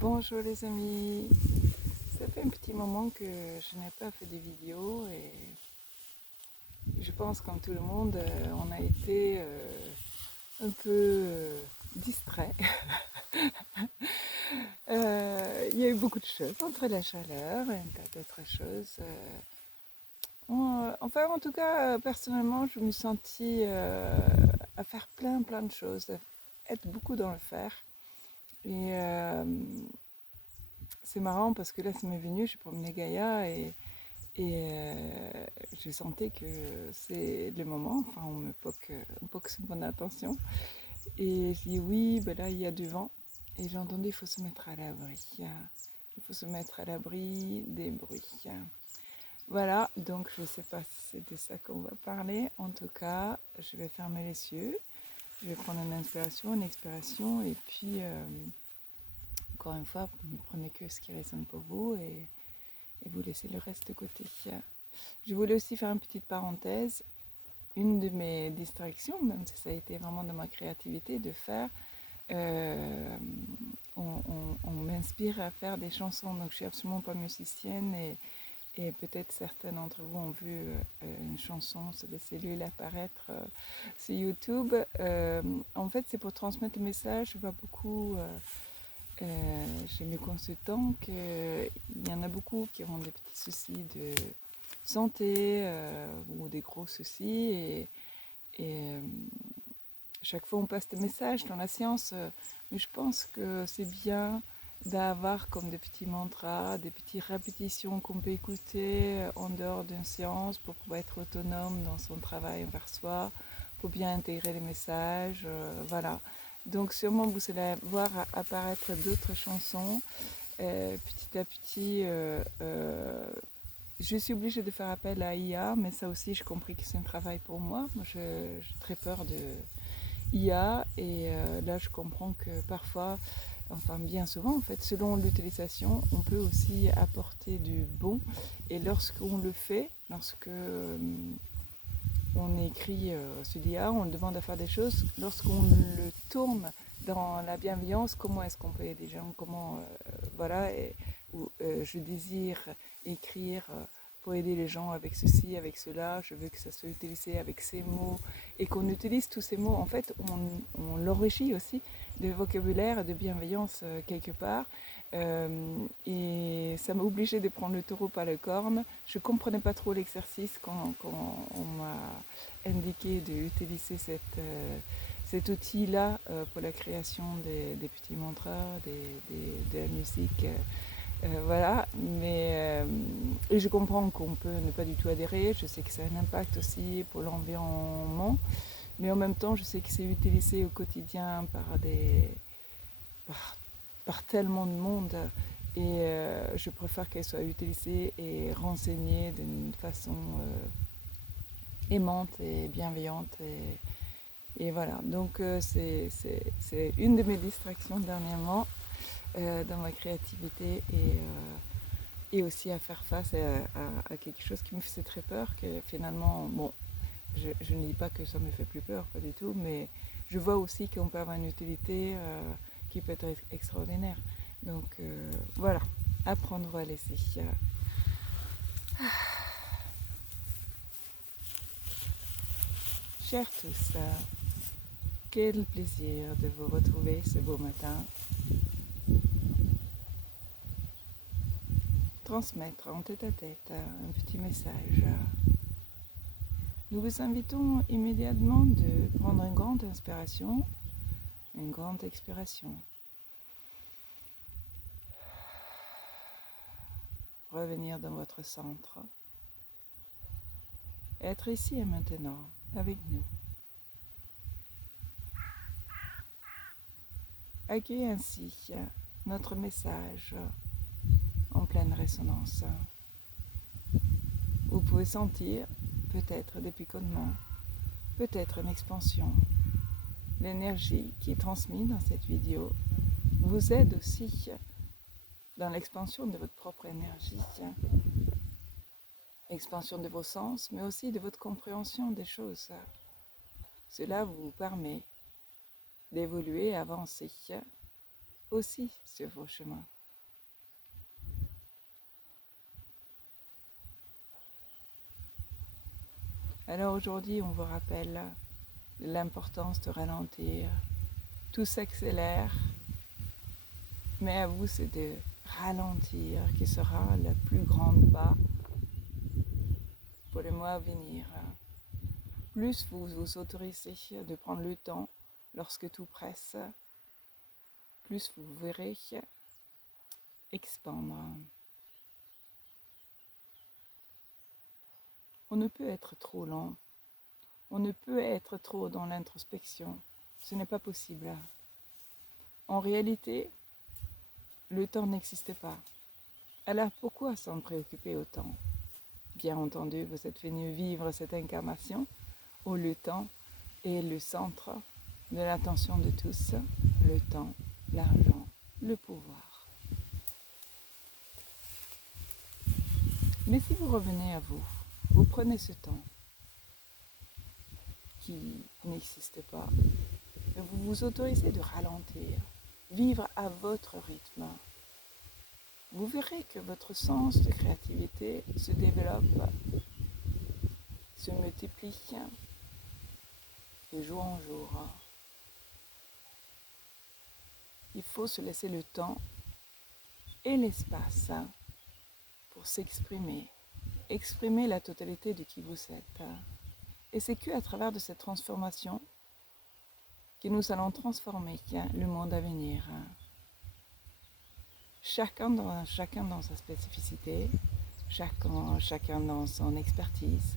Bonjour les amis, ça fait un petit moment que je n'ai pas fait de vidéo et je pense comme tout le monde, on a été un peu distrait. Il y a eu beaucoup de choses entre la chaleur et un tas d'autres choses. Enfin, en tout cas, personnellement, je me sentis à faire plein de choses, à être beaucoup dans le faire. Et c'est marrant parce que là, ça m'est venu, j'ai promené Gaïa et je sentais que c'est le moment, enfin on poque sur mon attention. Et je dis oui, ben là il y a du vent. Et j'ai entendu il faut se mettre à l'abri. Il faut se mettre à l'abri des bruits. Voilà, donc je ne sais pas si c'est de ça qu'on va parler. En tout cas, je vais fermer les yeux. Je vais prendre une inspiration, une expiration. Et puis, encore une fois, ne prenez que ce qui résonne pour vous et vous laissez le reste de côté. Je voulais aussi faire une petite parenthèse. Une de mes distractions, même si ça a été vraiment de ma créativité, de faire, on m'inspire à faire des chansons. Donc je suis absolument pas musicienne et peut-être certains d'entre vous ont vu une chanson sur des cellules apparaître sur YouTube. En fait, c'est pour transmettre le message. Je vois beaucoup chez mes consultants qu'il y en a beaucoup qui ont des petits soucis de santé ou des gros soucis et chaque fois on passe des messages dans la science, mais je pense que c'est bien d'avoir comme des petits mantras, des petites répétitions qu'on peut écouter en dehors d'une séance pour pouvoir être autonome dans son travail envers soi, pour bien intégrer les messages, voilà. Donc sûrement vous allez voir apparaître d'autres chansons petit à petit. Je suis obligée de faire appel à IA, mais ça aussi j'ai compris que c'est un travail pour moi. Moi j'ai très peur de IA et là je comprends que parfois, enfin bien souvent en fait, selon l'utilisation, on peut aussi apporter du bon et lorsqu'on le fait, lorsque on écrit sur l'IA, on demande à faire des choses, lorsqu'on le tourne dans la bienveillance, comment est-ce qu'on peut aider les gens, comment, voilà, je désire écrire pour aider les gens avec ceci, avec cela, je veux que ça soit utilisé avec ces mots, et qu'on utilise tous ces mots, en fait, on l'enrichit aussi de vocabulaire et de bienveillance quelque part. Et ça m'a obligée de prendre le taureau par les cornes. Je ne comprenais pas trop l'exercice quand on m'a indiqué d'utiliser cet outil-là pour la création des petits mantras, de la musique. Voilà, mais et je comprends qu'on peut ne pas du tout adhérer. Je sais que ça a un impact aussi pour l'environnement, mais en même temps, je sais que c'est utilisé au quotidien par, par tellement de monde et je préfère qu'elle soit utilisée et renseignée d'une façon aimante et bienveillante et voilà. Donc c'est une de mes distractions dernièrement dans ma créativité et aussi à faire face à quelque chose qui me faisait très peur, que finalement, bon, je ne dis pas que ça me fait plus peur, pas du tout, mais je vois aussi qu'on peut avoir une utilité qui peut être extraordinaire. Donc voilà, apprendre à laisser. Chers tous, quel plaisir de vous retrouver ce beau matin. Transmettre en tête à tête un petit message. Nous vous invitons immédiatement de prendre une grande inspiration, une grande expiration. Revenir dans votre centre. Être ici et maintenant avec nous. Accueillez ainsi notre message en pleine résonance. Vous pouvez sentir peut-être des picotements, peut-être une expansion. L'énergie qui est transmise dans cette vidéo vous aide aussi dans l'expansion de votre propre énergie, expansion de vos sens, mais aussi de votre compréhension des choses. Cela vous permet d'évoluer, avancer aussi sur vos chemins. Alors aujourd'hui, on vous rappelle l'importance de ralentir. Tout s'accélère, mais à vous, c'est de ralentir qui sera la plus grande part pour les mois à venir. Plus vous vous autorisez de prendre le temps lorsque tout presse, plus vous verrez expandre. On ne peut être trop lent, on ne peut être trop dans l'introspection, ce n'est pas possible. En réalité, le temps n'existe pas. Alors pourquoi s'en préoccuper autant? Bien entendu, vous êtes venu vivre cette incarnation où le temps est le centre de l'attention de tous, le temps, l'argent, le pouvoir. Mais si vous revenez à vous, vous prenez ce temps qui n'existe pas, et vous vous autorisez de ralentir, vivre à votre rythme. Vous verrez que votre sens de créativité se développe, se multiplie de jour en jour. Il faut se laisser le temps et l'espace pour s'exprimer, exprimer la totalité de qui vous êtes. Et c'est qu'à travers de cette transformation que nous allons transformer le monde à venir. Chacun dans sa spécificité, chacun dans son expertise,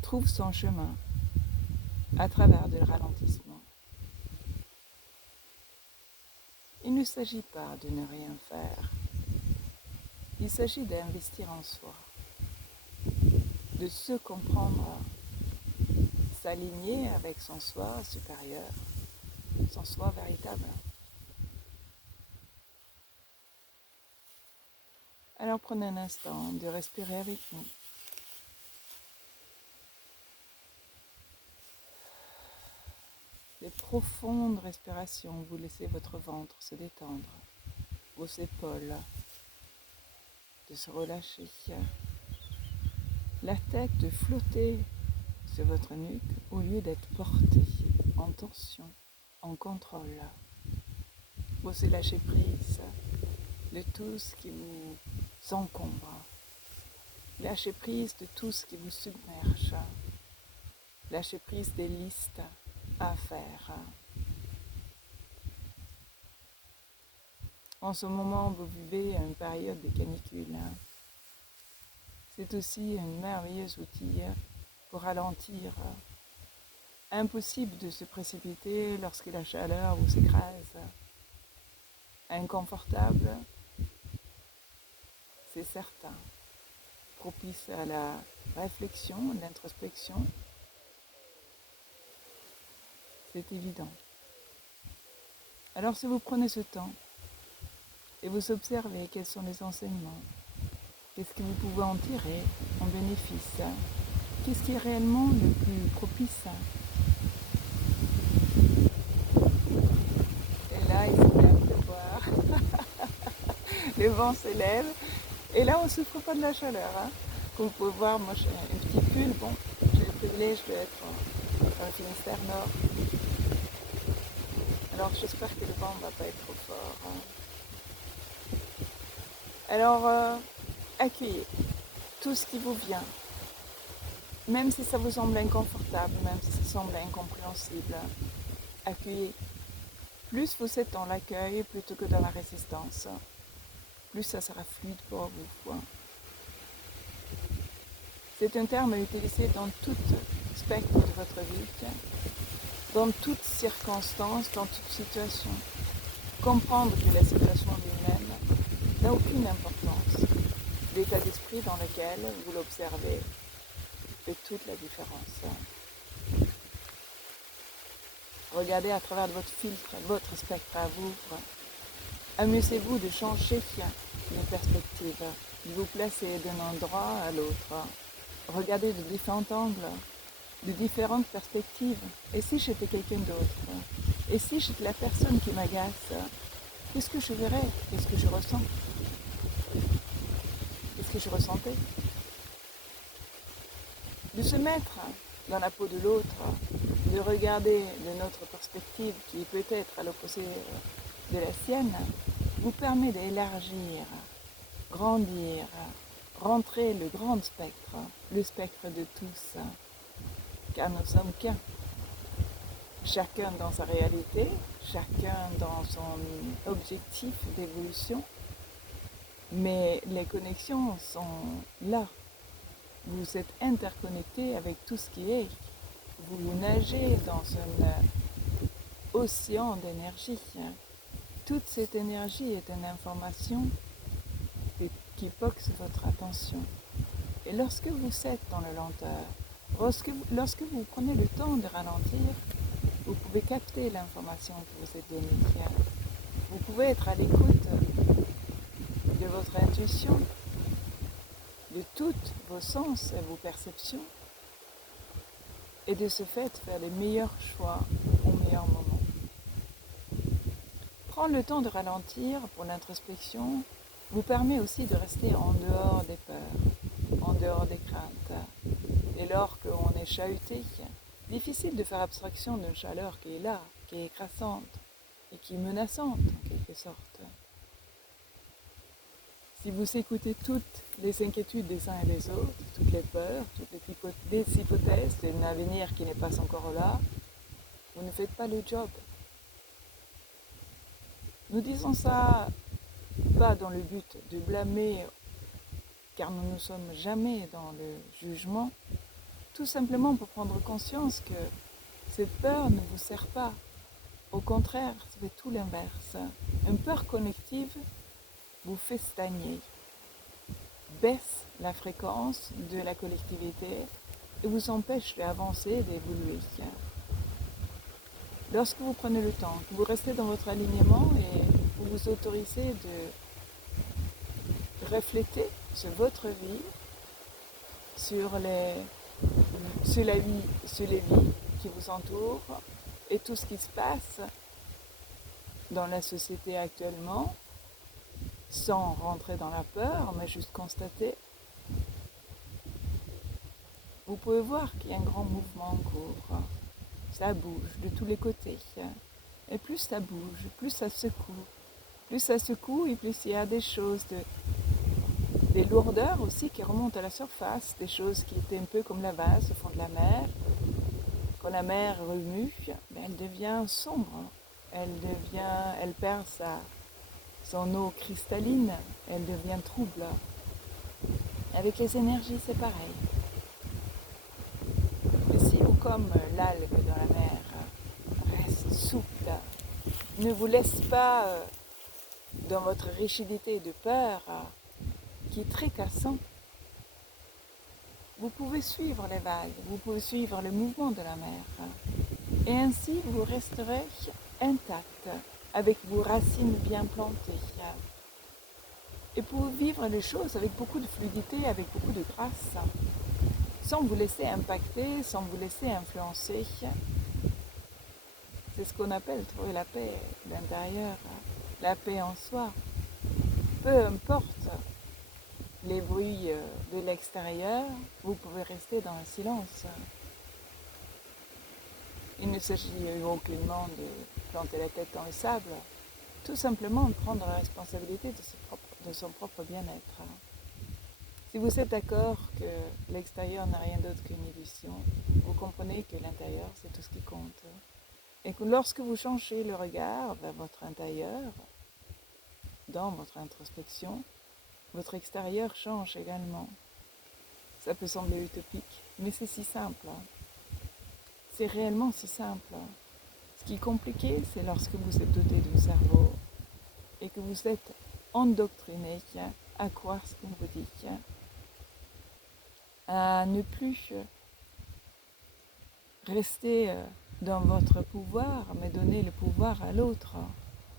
trouve son chemin à travers le ralentissement. Il ne s'agit pas de ne rien faire, il s'agit d'investir en soi, de se comprendre, s'aligner avec son soi supérieur, son soi véritable. Alors prenez un instant de respirer avec nous. Les profondes respirations, vous laissez votre ventre se détendre, vos épaules de se relâcher, la tête de flotter sur votre nuque au lieu d'être portée en tension, en contrôle. Vous lâchez prise de tout ce qui vous encombre, lâchez prise de tout ce qui vous submerge, lâchez prise des listes à faire. En ce moment, vous vivez une période de canicule. C'est aussi un merveilleux outil pour ralentir. Impossible de se précipiter lorsque la chaleur vous écrase. Inconfortable, c'est certain. Propice à la réflexion, l'introspection, c'est évident. Alors si vous prenez ce temps et vous observez quels sont les enseignements, qu'est-ce que vous pouvez en tirer en bénéfice, qu'est-ce qui est réellement le plus propice. Et là, il s'élève de voir, le vent s'élève, et là on ne souffre pas de la chaleur. Comme vous pouvez voir, moi j'ai un petit pull, bon, j'ai le privilège d'être dans le Finistère Nord. Alors j'espère que le vent ne va pas être trop fort. Alors accueillez tout ce qui vous vient, même si ça vous semble inconfortable, même si ça semble incompréhensible. Accueillez. Plus vous êtes dans l'accueil plutôt que dans la résistance, plus ça sera fluide pour vous. C'est un terme à utiliser dans tout spectre de votre vie, dans toute circonstance, dans toute situation. Comprendre que la situation lui-même n'a aucune importance. L'état d'esprit dans lequel vous l'observez fait toute la différence. Regardez à travers votre filtre, votre spectre à vous. Amusez-vous de changer de perspective, de vous placer d'un endroit à l'autre. Regardez de différents angles, de différentes perspectives. Et si j'étais quelqu'un d'autre? Et si j'étais la personne qui m'agace, qu'est-ce que je verrais? Qu'est-ce que je ressens? Qu'est-ce que je ressentais? De se mettre dans la peau de l'autre, de regarder de notre perspective qui est peut-être à l'opposé de la sienne, vous permet d'élargir, grandir, rentrer le grand spectre, le spectre de tous, car nous sommes qu'un. Chacun dans sa réalité, chacun dans son objectif d'évolution, mais les connexions sont là. Vous êtes interconnectés avec tout ce qui est. Vous nagez dans un océan d'énergie. Toute cette énergie est une information qui boxe votre attention. Et lorsque vous êtes dans la lenteur, lorsque vous prenez le temps de ralentir, vous pouvez capter l'information qui vous est donnée. Vous pouvez être à l'écoute de votre intuition, de tous vos sens et vos perceptions, et de ce fait faire les meilleurs choix au meilleur moment. Prendre le temps de ralentir pour l'introspection vous permet aussi de rester en dehors des peurs, en dehors des craintes. Dès lors qu'on est chahuté, difficile de faire abstraction d'une chaleur qui est là, qui est écrasante et qui est menaçante en quelque sorte. Si vous écoutez toutes les inquiétudes des uns et des autres, toutes les peurs, toutes les hypothèses d'un avenir qui n'est pas encore là, vous ne faites pas le job. Nous disons ça pas dans le but de blâmer, car nous ne sommes jamais dans le jugement, tout simplement pour prendre conscience que cette peur ne vous sert pas. Au contraire, c'est tout l'inverse. Une peur collective vous fait stagner, baisse la fréquence de la collectivité et vous empêche d'avancer, d'évoluer. Lorsque vous prenez le temps, vous restez dans votre alignement et vous vous autorisez de refléter sur votre vie, sur les vies qui vous entourent et tout ce qui se passe dans la société actuellement, sans rentrer dans la peur, mais juste constater, vous pouvez voir qu'il y a un grand mouvement en cours. Ça bouge de tous les côtés. Et plus ça bouge, plus ça secoue. Plus ça secoue et plus il y a des choses, des lourdeurs aussi qui remontent à la surface, des choses qui étaient un peu comme la vase au fond de la mer. Quand la mer remue, elle devient sombre. Elle perd son eau cristalline, elle devient trouble. Avec les énergies, c'est pareil. Mais si vous, comme l'algue dans la mer, reste souple, ne vous laisse pas dans votre rigidité de peur, qui est très cassant, vous pouvez suivre les vagues, vous pouvez suivre le mouvement de la mer. Et ainsi, vous resterez intact, avec vos racines bien plantées. Et pour vivre les choses avec beaucoup de fluidité, avec beaucoup de grâce, sans vous laisser impacter, sans vous laisser influencer. C'est ce qu'on appelle trouver la paix de l'intérieur, la paix en soi. Peu importe les bruits de l'extérieur, vous pouvez rester dans le silence. Il ne s'agit aucunement de planter la tête dans le sable, tout simplement de prendre la responsabilité de son propre bien-être. Si vous êtes d'accord que l'extérieur n'a rien d'autre qu'une illusion, vous comprenez que l'intérieur, c'est tout ce qui compte. Et que lorsque vous changez le regard vers votre intérieur, dans votre introspection, votre extérieur change également. Ça peut sembler utopique, mais c'est si simple. C'est réellement si simple. Ce qui est compliqué, c'est lorsque vous êtes doté d'un cerveau et que vous êtes endoctriné à croire ce qu'on vous dit, à ne plus rester dans votre pouvoir, mais donner le pouvoir à l'autre,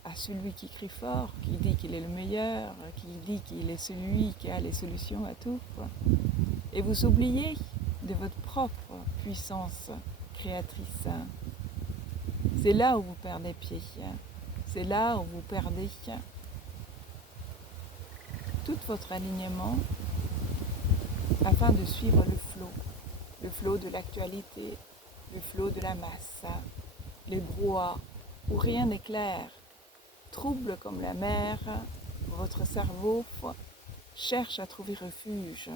à celui qui crie fort, qui dit qu'il est le meilleur, qui dit qu'il est celui qui a les solutions à tout. Et vous oubliez de votre propre puissance créatrice. C'est là où vous perdez pied. C'est là où vous perdez tout votre alignement afin de suivre le flot de l'actualité, le flot de la masse, les brouhahs où rien n'est clair, trouble comme la mer, votre cerveau cherche à trouver refuge,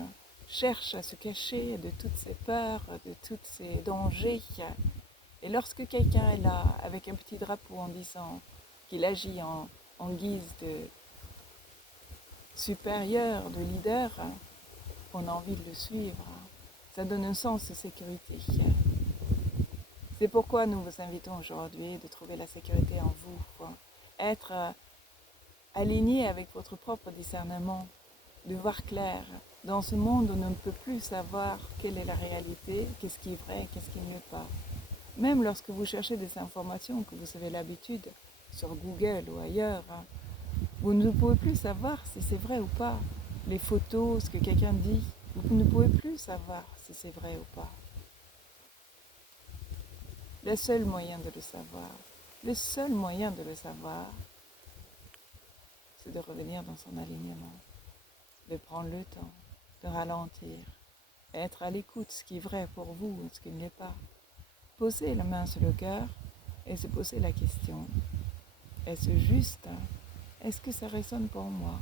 cherche à se cacher de toutes ces peurs, de tous ces dangers. Et lorsque quelqu'un est là avec un petit drapeau en disant qu'il agit en guise de supérieur, de leader, on a envie de le suivre. Ça donne un sens de sécurité. C'est pourquoi nous vous invitons aujourd'hui de trouver la sécurité en vous, être aligné avec votre propre discernement, de voir clair. Dans ce monde, on ne peut plus savoir quelle est la réalité, qu'est-ce qui est vrai, qu'est-ce qui ne l'est pas. Même lorsque vous cherchez des informations que vous avez l'habitude sur Google ou ailleurs, vous ne pouvez plus savoir si c'est vrai ou pas. Les photos, ce que quelqu'un dit, vous ne pouvez plus savoir si c'est vrai ou pas. Le seul moyen de le savoir, c'est de revenir dans son alignement, de prendre le temps, de ralentir, être à l'écoute, ce qui est vrai pour vous et ce qui ne l'est pas. Poser la main sur le cœur et se poser la question, est-ce juste? Est-ce que ça résonne pour moi?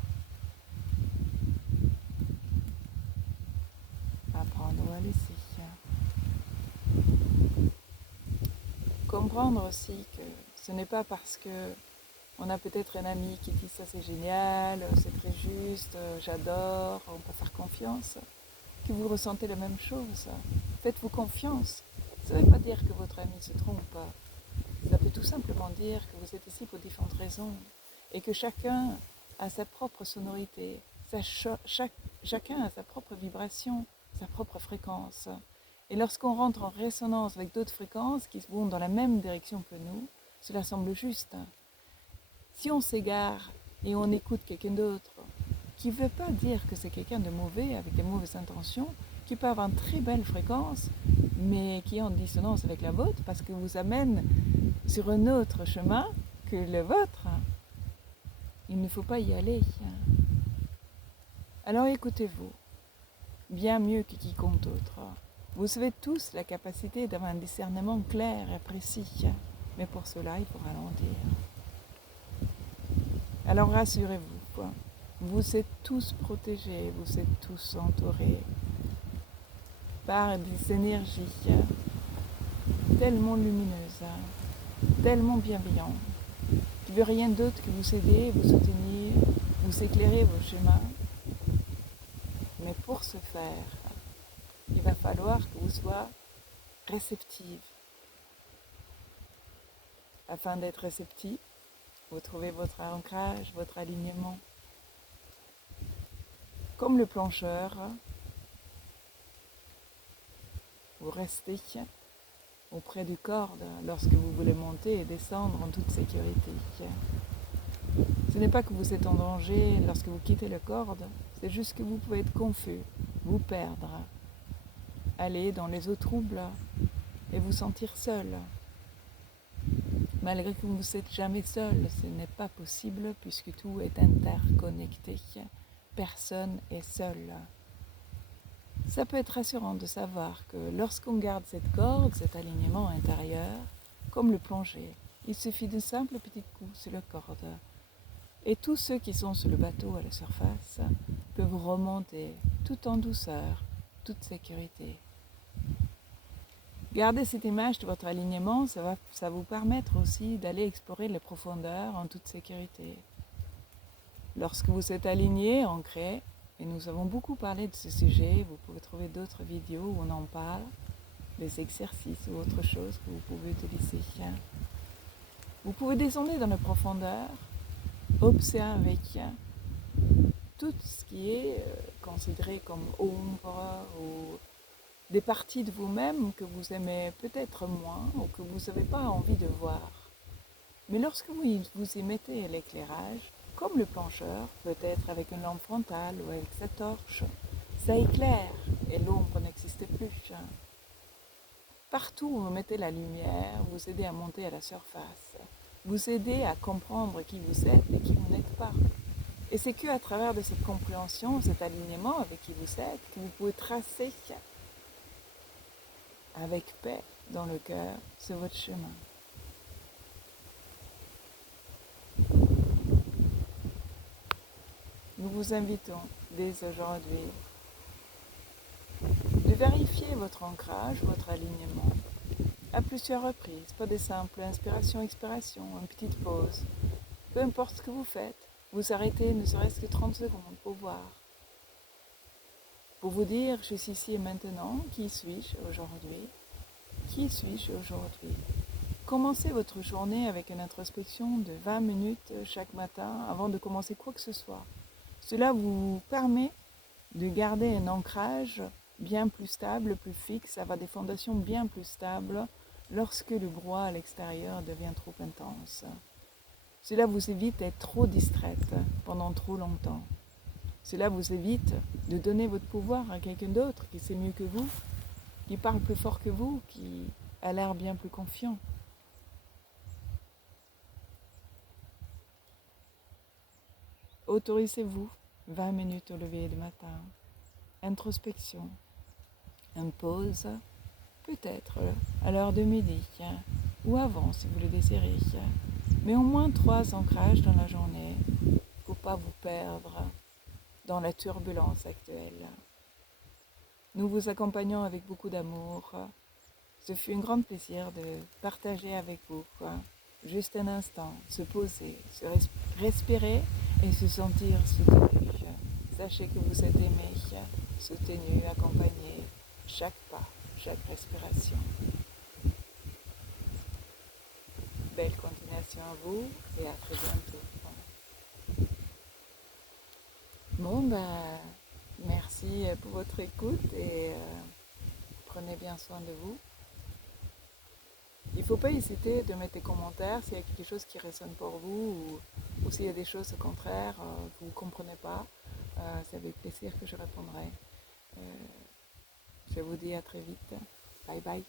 Apprendre ou à laisser. Comprendre aussi que ce n'est pas parce que on a peut-être un ami qui dit ça c'est génial, c'est très juste, j'adore, on peut faire confiance, que vous ressentez la même chose. Faites-vous confiance. Ça ne veut pas dire que votre ami se trompe. Ça peut tout simplement dire que vous êtes ici pour différentes raisons et que chacun a sa propre sonorité, chacun a sa propre vibration, sa propre fréquence. Et lorsqu'on rentre en résonance avec d'autres fréquences qui vont dans la même direction que nous, cela semble juste. Si on s'égare et on écoute quelqu'un d'autre, qui ne veut pas dire que c'est quelqu'un de mauvais, avec des mauvaises intentions, qui peut avoir une très belle fréquence, mais qui est en dissonance avec la vôtre, parce que vous amène sur un autre chemin que le vôtre, il ne faut pas y aller. Alors écoutez-vous, bien mieux que quiconque d'autre. Vous avez tous la capacité d'avoir un discernement clair et précis, mais pour cela, il faut ralentir. Alors rassurez-vous, vous êtes tous protégés, vous êtes tous entourés par des énergies tellement lumineuses, tellement bienveillantes, qui ne veut rien d'autre que vous aider, vous soutenir, vous éclairer vos chemins. Mais pour ce faire, il va falloir que vous soyez réceptive. Afin d'être réceptif, vous trouvez votre ancrage, votre alignement. Comme le plancheur, vous restez auprès du corde lorsque vous voulez monter et descendre en toute sécurité. Ce n'est pas que vous êtes en danger lorsque vous quittez le corde, c'est juste que vous pouvez être confus, vous perdre, aller dans les eaux troubles et vous sentir seul. Malgré que vous ne êtes jamais seul, ce n'est pas possible puisque tout est interconnecté. Personne est seul. Ça peut être rassurant de savoir que lorsqu'on garde cette corde, cet alignement intérieur, comme le plongée, il suffit d'un simple petit coup sur la corde. Et tous ceux qui sont sur le bateau à la surface peuvent remonter tout en douceur, toute sécurité. Gardez cette image de votre alignement, ça va vous permettre aussi d'aller explorer les profondeurs en toute sécurité. Lorsque vous êtes aligné, ancré, et nous avons beaucoup parlé de ce sujet, vous pouvez trouver d'autres vidéos où on en parle, des exercices ou autre chose que vous pouvez utiliser. Vous pouvez descendre dans la profondeur, observer tout ce qui est considéré comme ombre ou des parties de vous-même que vous aimez peut-être moins ou que vous n'avez pas envie de voir. Mais lorsque vous y mettez l'éclairage, comme le plancheur, peut-être avec une lampe frontale ou avec sa torche, ça éclaire et l'ombre n'existe plus. Partout où vous mettez la lumière, vous aidez à monter à la surface. Vous aidez à comprendre qui vous êtes et qui vous n'êtes pas. Et c'est qu'à travers de cette compréhension, cet alignement avec qui vous êtes, que vous pouvez tracer avec paix dans le cœur sur votre chemin. Nous vous invitons dès aujourd'hui de vérifier votre ancrage, votre alignement, à plusieurs reprises, pas des simples inspiration-expiration, une petite pause. Peu importe ce que vous faites, vous arrêtez ne serait-ce que 30 secondes pour voir. Pour vous dire, je suis ici et maintenant, qui suis-je aujourd'hui? Qui suis-je aujourd'hui? Commencez votre journée avec une introspection de 20 minutes chaque matin avant de commencer quoi que ce soit. Cela vous permet de garder un ancrage bien plus stable, plus fixe, avoir des fondations bien plus stables lorsque le brouhaha à l'extérieur devient trop intense. Cela vous évite d'être trop distraite pendant trop longtemps. Cela vous évite de donner votre pouvoir à quelqu'un d'autre qui sait mieux que vous, qui parle plus fort que vous, qui a l'air bien plus confiant. Autorisez-vous 20 minutes au lever du matin. Introspection. Une pause, peut-être à l'heure de midi, ou avant si vous le désirez. Mais au moins 3 ancrages dans la journée pour ne pas vous perdre dans la turbulence actuelle. Nous vous accompagnons avec beaucoup d'amour. Ce fut un grand plaisir de partager avec vous. Juste un instant, se poser, se respirer et se sentir soutenu. Sachez que vous êtes aimé, soutenu, accompagné, chaque pas, chaque respiration. Belle continuation à vous et à très bientôt. Bon, merci pour votre écoute et prenez bien soin de vous. Il ne faut pas hésiter de mettre des commentaires s'il y a quelque chose qui résonne pour vous ou s'il y a des choses au contraire que vous ne comprenez pas. C'est avec plaisir que je répondrai. Je vous dis à très vite. Bye bye.